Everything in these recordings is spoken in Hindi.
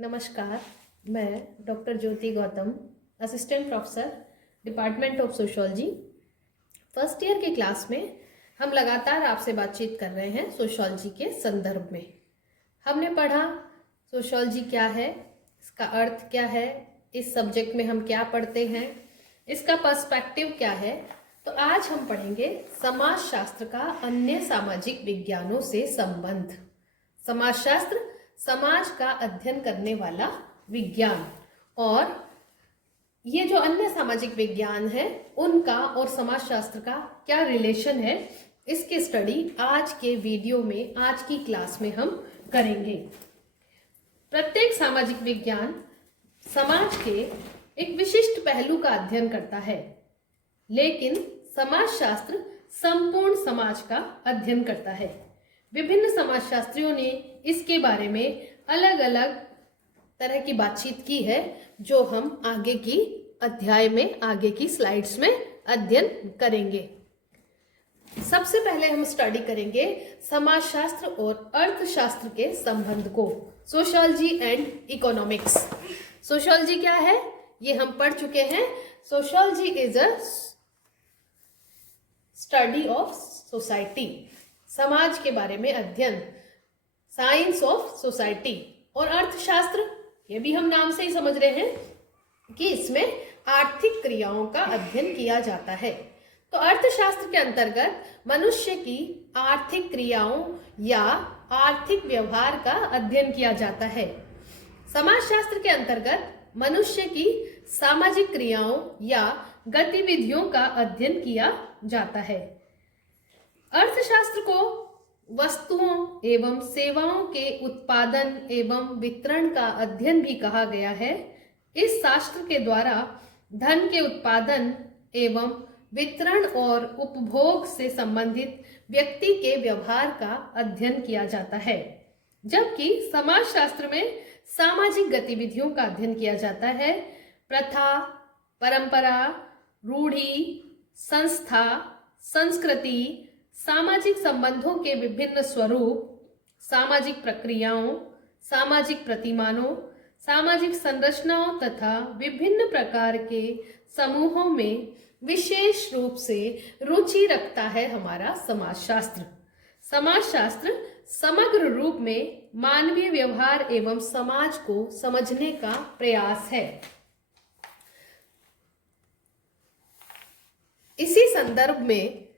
नमस्कार, मैं doctor Jyoti Gautam, assistant professor, department of sociology. First year की क्लास में हम लगातार आपसे बातचीत कर रहे हैं सोशियोलॉजी के संदर्भ में। हमने पढ़ा सोशियोलॉजी क्या है, इसका अर्थ क्या है, इस सब्जेक्ट में हम क्या पढ़ते हैं, इसका पर्सपेक्टिव क्या है। तो आज हम पढ़ेंगे समाजशास्त्र का अन्य सामाजिक विज्ञानों से संबंध। समाजशास्त्र समाज का अध्ययन करने वाला विज्ञान, और ये जो अन्य सामाजिक विज्ञान है उनका और समाजशास्त्र का क्या रिलेशन है, इसकी स्टडी आज के वीडियो में, आज की क्लास में हम करेंगे। प्रत्येक सामाजिक विज्ञान समाज के एक विशिष्ट पहलू का अध्ययन करता है, लेकिन समाजशास्त्र संपूर्ण समाज का अध्ययन करता है। विभिन्न समाजशास्त्रियों ने इसके बारे में अलग अलग तरह की बातचीत की है, जो हम आगे की अध्याय में, आगे की स्लाइड्स में अध्ययन करेंगे। सबसे पहले हम स्टडी करेंगे समाजशास्त्र और अर्थशास्त्र के संबंध को, सोशियोलॉजी एंड इकोनॉमिक्स। सोशियोलॉजी क्या है ये हम पढ़ चुके हैं। Sociology is a study of society, समाज के बारे में अध्ययन, साइंस ऑफ सोसाइटी। और अर्थशास्त्र, ये भी हम नाम से ही समझ रहे हैं कि इसमें आर्थिक क्रियाओं का अध्ययन किया जाता है। तो अर्थशास्त्र के अंतर्गत मनुष्य की आर्थिक क्रियाओं या आर्थिक व्यवहार का अध्ययन किया जाता है। समाजशास्त्र के अंतर्गत मनुष्य की सामाजिक क्रियाओं या गतिविधियों का अध्ययन किया जाता है। अर्थशास्त्र को वस्तुओं एवं सेवाओं के उत्पादन एवं वितरण का अध्ययन भी कहा गया है। इस शास्त्र के द्वारा धन के उत्पादन एवं वितरण और उपभोग से संबंधित व्यक्ति के व्यवहार का अध्ययन किया जाता है, जबकि समाजशास्त्र में सामाजिक गतिविधियों का अध्ययन किया जाता है। प्रथा, परंपरा, रूढ़ि, संस्था, संस्कृति, सामाजिक संबंधों के विभिन्न स्वरूप, सामाजिक प्रक्रियाओं, सामाजिक प्रतिमानों, सामाजिक संरचनाओं तथा विभिन्न प्रकार के समूहों में विशेष रूप से रुचि रखता है हमारा समाजशास्त्र। समाजशास्त्र समग्र रूप में मानवीय व्यवहार एवं समाज को समझने का प्रयास है। इसी संदर्भ में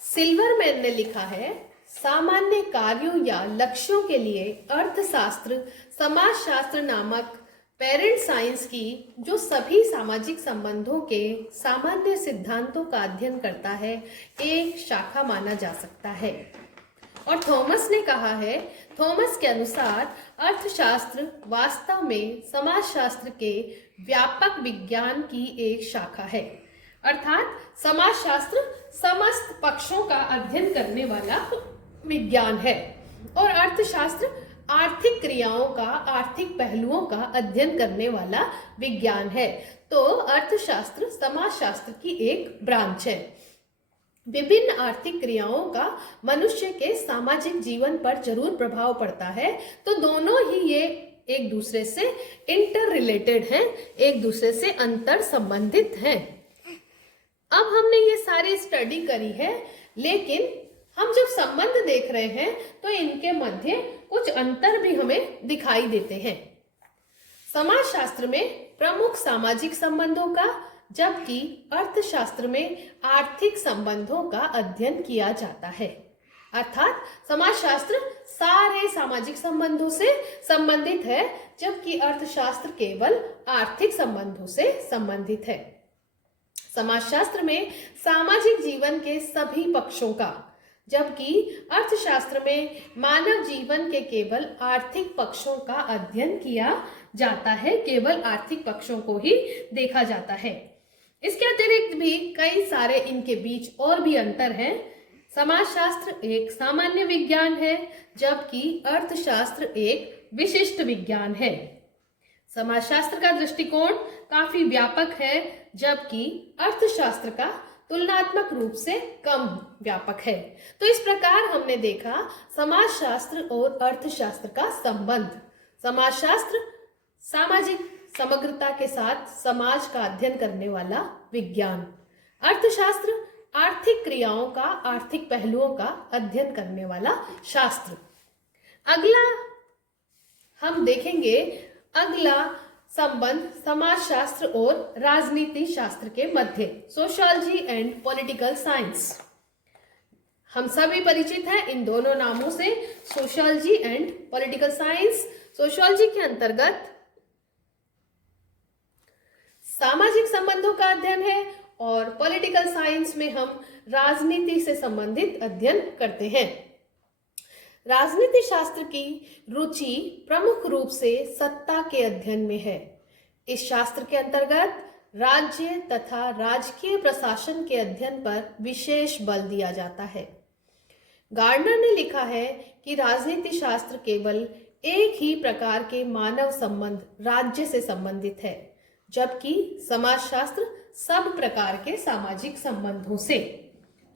सिल्वरमैन ने लिखा है, सामान्य कार्यों या लक्ष्यों के लिए अर्थशास्त्र समाजशास्त्र नामक पेरेंट साइंस की जो सभी सामाजिक संबंधों के सामान्य सिद्धांतों का अध्ययन करता है, एक शाखा माना जा सकता है। और थॉमस ने कहा है, थॉमस के अनुसार अर्थशास्त्र वास्तव में समाजशास्त्र के व्यापक विज्ञान की एक शाखा है, अर्थात समाजशास्त्र समस्त पक्षों का अध्ययन करने वाला विज्ञान है और अर्थशास्त्र आर्थिक क्रियाओं का, आर्थिक पहलुओं का अध्ययन करने वाला विज्ञान है। तो अर्थशास्त्र समाजशास्त्र की एक ब्रांच है। विभिन्न आर्थिक क्रियाओं का मनुष्य के सामाजिक जीवन पर जरूर प्रभाव पड़ता है, तो दोनों ही ये एक दूसरे से इंटर रिलेटेड हैं, एक दूसरे से अंतर संबंधित हैं। अब हमने ये सारी स्टडी करी है, लेकिन हम जब संबंध देख रहे हैं तो इनके मध्य कुछ अंतर भी हमें दिखाई देते हैं। समाजशास्त्र में प्रमुख सामाजिक संबंधों का, जबकि अर्थशास्त्र में आर्थिक संबंधों का अध्ययन किया जाता है। अर्थात समाजशास्त्र सारे सामाजिक संबंधों से संबंधित है, जबकि अर्थशास्त्र केवल आर्थिक संबंधों से संबंधित है। समाजशास्त्र में सामाजिक जीवन के सभी पक्षों का, जबकि अर्थशास्त्र में मानव जीवन के केवल आर्थिक पक्षों का अध्ययन किया जाता है, केवल आर्थिक पक्षों को ही देखा जाता है। इसके अतिरिक्त भी कई सारे इनके बीच और भी अंतर हैं। समाजशास्त्र एक सामान्य विज्ञान है, जबकि अर्थशास्त्र एक विशिष्ट विज्ञान है। समाजशास्त्र का दृष्टिकोण काफी व्यापक है, जबकि अर्थशास्त्र का तुलनात्मक रूप से कम व्यापक है। तो इस प्रकार हमने देखा समाजशास्त्र और अर्थशास्त्र का संबंध। समाजशास्त्र सामाजिक समग्रता के साथ समाज का अध्ययन करने वाला विज्ञान। अर्थशास्त्र आर्थिक क्रियाओं का, आर्थिक पहलुओं का अध्ययन करने वाला शास्त्र। अगला हम देखेंगे, अगला संबंध समाजशास्त्र और राजनीति शास्त्र के मध्य, सोशियोलॉजी एंड पॉलिटिकल साइंस। हम सभी परिचित हैं इन दोनों नामों से, sociology and political science. Sociology के अंतर्गत सामाजिक संबंधों का अध्ययन है और पॉलिटिकल साइंस में हम राजनीति से संबंधित अध्ययन करते हैं। राजनीति शास्त्र की रुचि प्रमुख रूप से सत्ता के अध्ययन में है। इस शास्त्र के अंतर्गत राज्य तथा राजकीय प्रशासन के अध्ययन पर विशेष बल दिया जाता है। गार्डनर ने लिखा है कि राजनीति शास्त्र केवल एक ही प्रकार के मानव संबंध, राज्य से संबंधित है, जबकि समाजशास्त्र सब प्रकार के सामाजिक संबंधों से।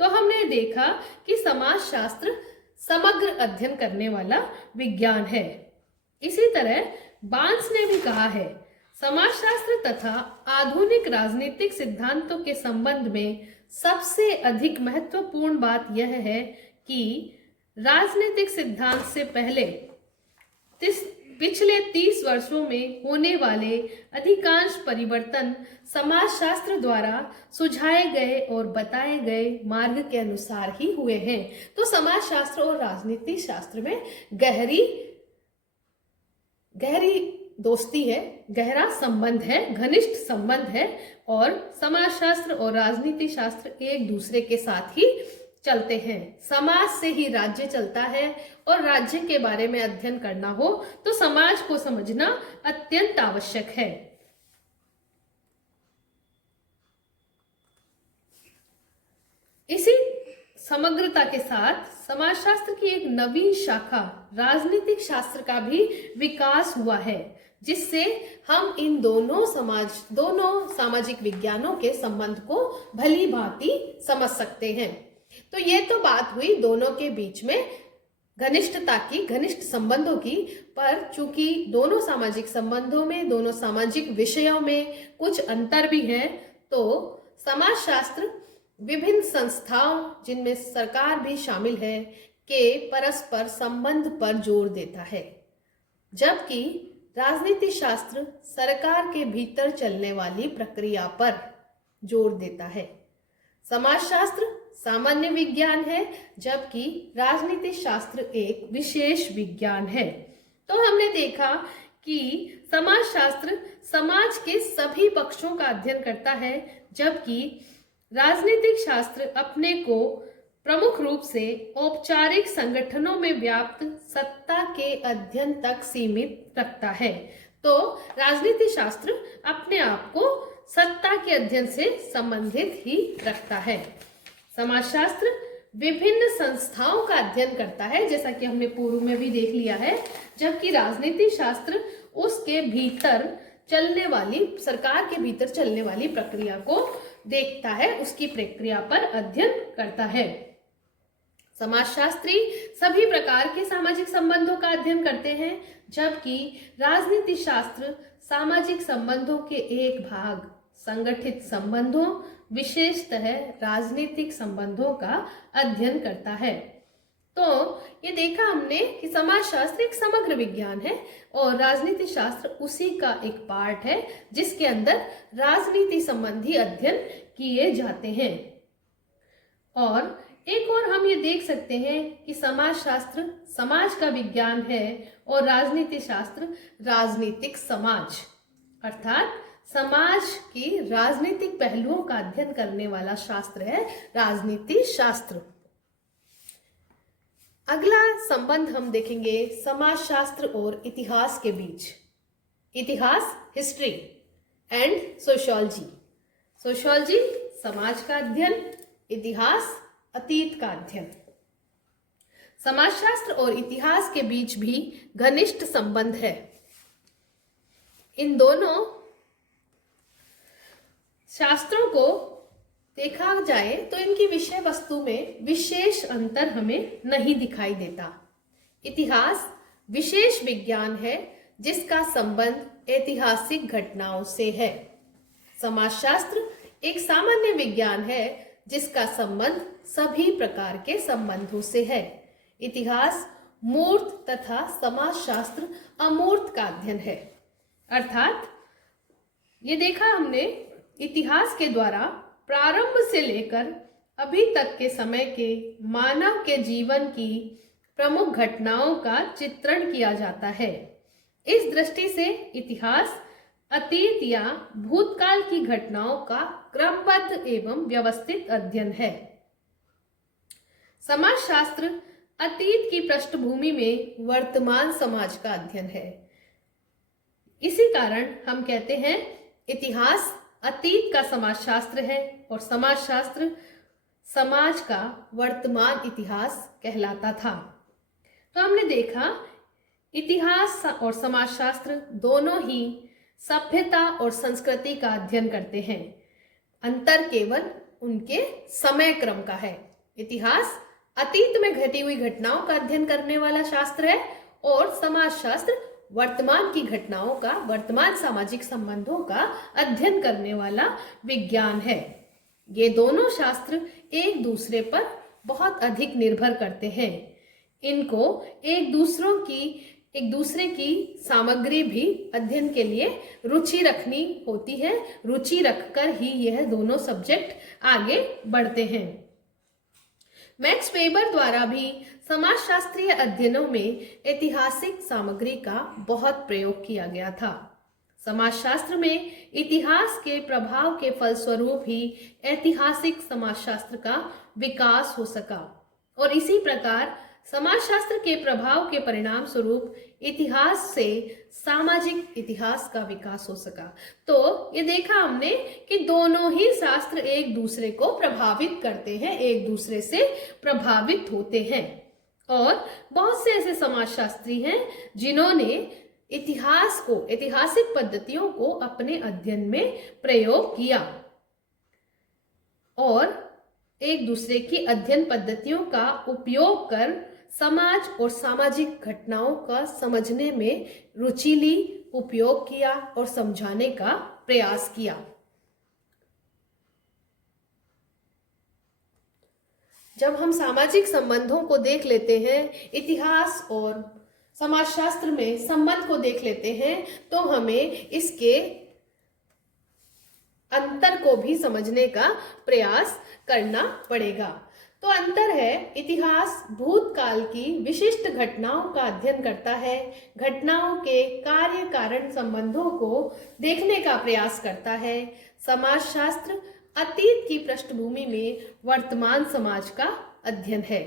तो हमने देखा कि समाजशास्त्र समग्र अध्ययन करने वाला विज्ञान है। इसी तरह बांस ने भी कहा है, समाजशास्त्र तथा आधुनिक राजनीतिक सिद्धांतों के संबंध में सबसे अधिक महत्वपूर्ण बात यह है कि राजनीतिक सिद्धांत से पहले पिछले 30 वर्षों में होने वाले अधिकांश परिवर्तन समाजशास्त्र द्वारा सुझाए गए और बताए गए मार्ग के अनुसार ही हुए हैं। तो समाजशास्त्र और राजनीति शास्त्र में गहरी दोस्ती है, गहरा संबंध है, घनिष्ठ संबंध है और समाजशास्त्र और राजनीति शास्त्र एक दूसरे के साथ ही चलते हैं। समाज से ही राज्य चलता है और राज्य के बारे में अध्ययन करना हो तो समाज को समझना अत्यंत आवश्यक है। इसी समग्रता के साथ समाजशास्त्र की एक नवीन शाखा राजनीतिक शास्त्र का भी विकास हुआ है, जिससे हम इन दोनों सामाजिक विज्ञानों के संबंध को भली भांति समझ सकते हैं। तो ये तो बात हुई दोनों के बीच में घनिष्ठता की, घनिष्ठ संबंधों की, पर चूंकि दोनों सामाजिक संबंधों में, दोनों सामाजिक विषयों में कुछ अंतर भी है, तो समाजशास्त्र विभिन्न संस्थाओं, जिनमें सरकार भी शामिल है, के परस्पर संबंध पर जोर देता है, जबकि राजनीति शास्त्र सरकार के भीतर चलने वाली प्रक्रिया पर जोर देता है। समाजशास्त्र सामान्य विज्ञान है, जबकि राजनीति शास्त्र एक विशेष विज्ञान है। तो हमने देखा कि समाजशास्त्र समाज के सभी पक्षों का अध्ययन करता है, जबकि राजनीतिक शास्त्र अपने को प्रमुख रूप से औपचारिक संगठनों में व्याप्त सत्ता के अध्ययन तक सीमित रखता है। तो राजनीति शास्त्र अपने आप को सत्ता के अध्ययन से संबंधित ही रखता है। समाजशास्त्र विभिन्न संस्थाओं का अध्ययन करता है, जैसा कि हमने पूर्व में भी देख लिया है, जबकि राजनीति शास्त्र उसके भीतर चलने वाली, सरकार के भीतर चलने वाली प्रक्रिया को देखता है, उसकी प्रक्रिया पर अध्ययन करता है। समाजशास्त्री सभी प्रकार के सामाजिक संबंधों का अध्ययन करते हैं, जबकि राजनीति शास्त्र सामाजिक संबंधों के एक भाग, संगठित संबंधों, विशेषतः राजनीतिक संबंधों का अध्ययन करता है। तो ये देखा हमने कि समाजशास्त्र एक समग्र विज्ञान है और राजनीति शास्त्र उसी का एक पार्ट है, जिसके अंदर राजनीति संबंधी अध्ययन किए जाते हैं। और एक और हम ये देख सकते हैं कि समाजशास्त्र समाज का विज्ञान है और राजनीति शास्त्र राजनीतिक समाज, अर्थात समाज की राजनीतिक पहलुओं का अध्ययन करने वाला शास्त्र है राजनीति शास्त्र। अगला संबंध हम देखेंगे समाजशास्त्र और इतिहास के बीच। इतिहास, हिस्ट्री एंड सोशियोलॉजी। सोशियोलॉजी समाज का अध्ययन, इतिहास अतीत का अध्ययन। समाजशास्त्र और इतिहास के बीच भी घनिष्ठ संबंध है। इन दोनों शास्त्रों को देखा जाए तो इनकी विषय वस्तु में विशेष अंतर हमें नहीं दिखाई देता। इतिहास विशेष विज्ञान है जिसका संबंध ऐतिहासिक घटनाओं से है। समाजशास्त्र एक सामान्य विज्ञान है जिसका संबंध सभी प्रकार के संबंधों से है। इतिहास मूर्त तथा समाजशास्त्र अमूर्त का अध्ययन है। अर्थात ये देखा हमने, इतिहास के द्वारा प्रारंभ से लेकर अभी तक के समय के मानव के जीवन की प्रमुख घटनाओं का चित्रण किया जाता है। इस दृष्टि से इतिहास अतीत या भूतकाल की घटनाओं का क्रमबद्ध एवं व्यवस्थित अध्ययन है। समाजशास्त्र अतीत की पृष्ठभूमि में वर्तमान समाज का अध्ययन है। इसी कारण हम कहते हैं इतिहास अतीत का समाजशास्त्र है और समाजशास्त्र समाज का वर्तमान इतिहास कहलाता था। तो हमने देखा इतिहास और समाजशास्त्र दोनों ही सभ्यता और संस्कृति का अध्ययन करते हैं। अंतर केवल उनके समय क्रम का है। इतिहास अतीत में घटी हुई घटनाओं का अध्ययन करने वाला शास्त्र है और समाजशास्त्र वर्तमान की घटनाओं का, वर्तमान सामाजिक संबंधों का अध्ययन करने वाला विज्ञान है। ये दोनों शास्त्र एक दूसरे पर बहुत अधिक निर्भर करते हैं। इनको एक दूसरे की सामग्री भी अध्ययन के लिए रुचि रखनी होती है। रुचि रखकर ही यह दोनों सब्जेक्ट आगे बढ़ते हैं। मैक्स वेबर द्वारा भी समाजशास्त्रीय अध्ययनों में ऐतिहासिक सामग्री का बहुत प्रयोग किया गया था। समाजशास्त्र में इतिहास के प्रभाव के फलस्वरूप ही ऐतिहासिक समाजशास्त्र का विकास हो सका और इसी प्रकार समाजशास्त्र के प्रभाव के परिणाम स्वरूप इतिहास से सामाजिक इतिहास का विकास हो सका। तो ये देखा हमने कि दोनों ही शास्त्र एक दूसरे को प्रभावित करते हैं, एक दूसरे से प्रभावित होते हैं। और बहुत से ऐसे समाजशास्त्री हैं जिन्होंने इतिहास को, ऐतिहासिक पद्धतियों को अपने अध्ययन में प्रयोग किया और एक दूसरे की अध्ययन पद्धतियों का उपयोग कर समाज और सामाजिक घटनाओं का समझने में रुचि ली, उपयोग किया और समझाने का प्रयास किया। जब हम सामाजिक संबंधों को देख लेते हैं, इतिहास और समाजशास्त्र में संबंध को देख लेते हैं, तो हमें इसके अंतर को भी समझने का प्रयास करना पड़ेगा। तो अंतर है, इतिहास भूतकाल की विशिष्ट घटनाओं का अध्ययन करता है, घटनाओं के कार्य कारण संबंधों को देखने का प्रयास करता है। समाजशास्त्र अतीत की पृष्ठभूमि में वर्तमान समाज का अध्ययन है।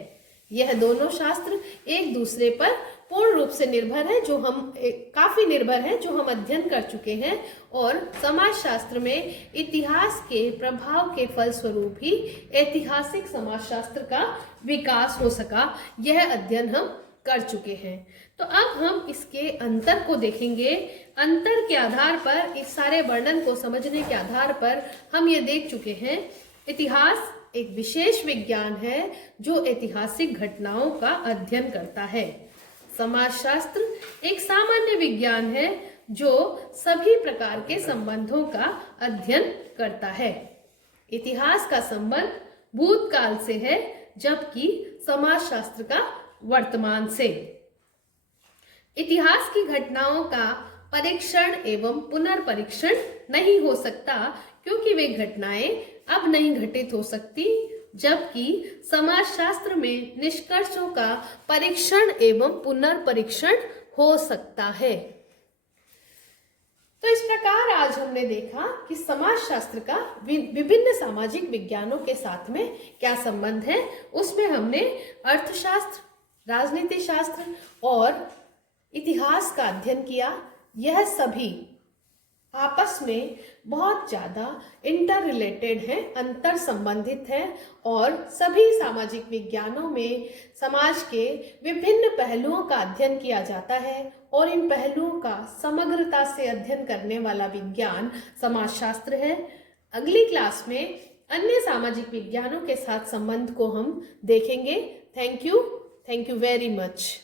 यह दोनों शास्त्र एक दूसरे पर पूर्ण रूप से निर्भर है, काफी निर्भर है, जो हम अध्ययन कर चुके हैं। और समाजशास्त्र में इतिहास के प्रभाव के फलस्वरूप ही ऐतिहासिक समाजशास्त्र का विकास हो सका, यह अध्ययन हम कर चुके हैं। तो अब हम इसके अंतर को देखेंगे। अंतर के आधार पर, इस सारे वर्णन को समझने के आधार पर हम ये देख चुके हैं, इतिहास एक विशेष विज्ञान है जो ऐतिहासिक घटनाओं का अध्ययन करता है। समाजशास्त्र एक सामान्य विज्ञान है जो सभी प्रकार के संबंधों का अध्ययन करता है। इतिहास का संबंध भूतकाल से है, जबकि समाजशास्त्र का वर्तमान से। इतिहास की घटनाओं का परीक्षण एवं पुनर्परीक्षण नहीं हो सकता, क्योंकि वे घटनाएं अब नहीं घटित हो सकती, जबकि समाजशास्त्र में निष्कर्षों का परीक्षण एवं पुनर्परीक्षण हो सकता है। तो इस प्रकार आज हमने देखा कि समाजशास्त्र का विभिन्न सामाजिक विज्ञानों के साथ में क्या संबंध है। उसमें हमने अर्थशास्त्र, राजनीति शास्त्र और इतिहास का अध्ययन किया। यह सभी आपस में बहुत ज्यादा इंटर रिलेटेड है, अंतर संबंधित है और सभी सामाजिक विज्ञानों में समाज के विभिन्न पहलुओं का अध्ययन किया जाता है और इन पहलुओं का समग्रता से अध्ययन करने वाला विज्ञान समाजशास्त्र है। अगली क्लास में अन्य सामाजिक विज्ञानों के साथ संबंध को हम देखेंगे। Thank you very much.